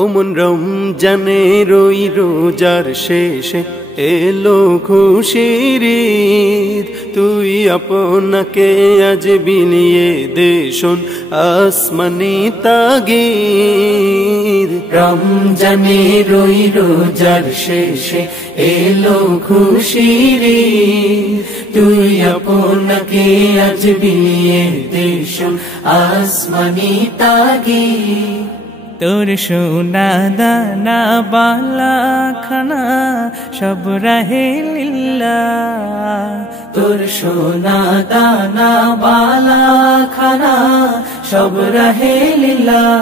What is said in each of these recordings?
অমন রমজানের ওই রোজার শেষে এলো খুশির ঈদ, তুই আপনাকে আজ বিলিয়ে দে শোন আসমানি তাগিদ। রমজানের ওই রোজার শেষে এলো খুশির ঈদ, তুই আপনাকে আজ বিলিয়ে দে শোন আসমানি তাগিদ। তোর সোনা দানা বালা খানা সব রাহে লিল্লাহ, তোর সোনা দানা বালা খানা সব রাহে লিল্লাহ।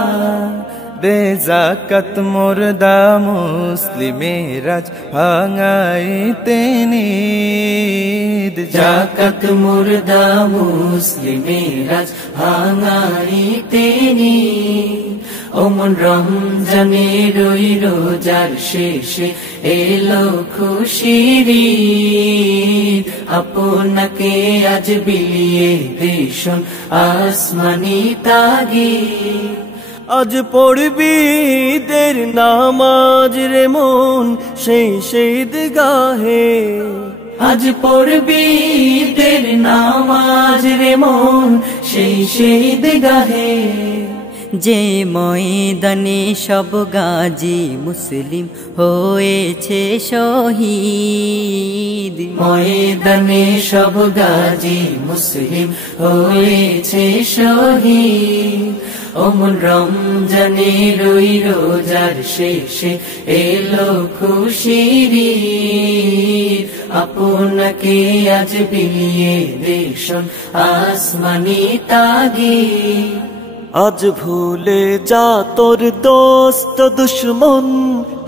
দে যাকাত মুর্দা মুসলিমেরাজ ভাঙাইতে নিদ, যাকাত মুর্দা মুসলিমেরাজ ভাঙাইতে নিদ। অমন রমজানের ওই রোজার শেষে এলো খুশির ঈদ, আপনাকে আজ বিলিয়ে দে শোন আসমানি তাগিদ। আজ পড়বি ঈদের নামাজ রে মন সেই ঈদগাহে, আজ পড়বি ঈদের নামাজ রে মন সেই ঈদগাহে। যে ময়দানে সব গাজী মুসলিম হয়েছে শহীদ, ময়দানে সব গাজী মুসলিম হয়েছে শহীদ। অমন রমজানের ওই রোজার শেষে এলো খুশির ঈদ, আপনাকে আজ বিলিয়ে দে শোন আসমানি তাগিদ। আজ ভুলে যা তোর দোস্ত দুশ্মন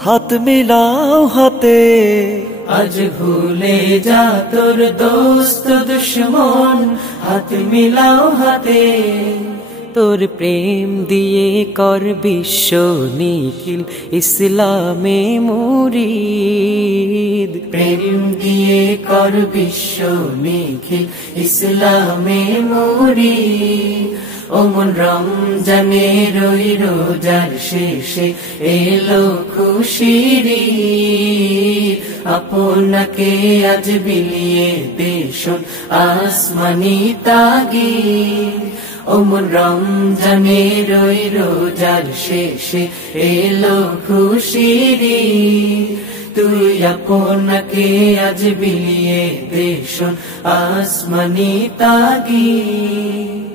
হাত মিলাও হাতে, আজ ভুলে যা তোর দোস্ত দুশ্মন হাত মিলাও হাতে। তোর প্রেম দিয়ে কর বিশ্ব নিখিল ইসলামে মুরিদ, প্রেম দিয়ে কর বিশ্ব নিখিল ইসলামে মুরিদ। অমন রমজানের ওই রোজার শেষে এলো খুশির ঈদ, আপনাকে আজ বিলিয়ে দে শোন আসমানি তাগিদ। অমন রমজানের ওই রোজার শেষে এলো খুশির ঈদ, তুই আপনাকে আজ বিলিয়ে দে শোন আসমানি তাগিদ।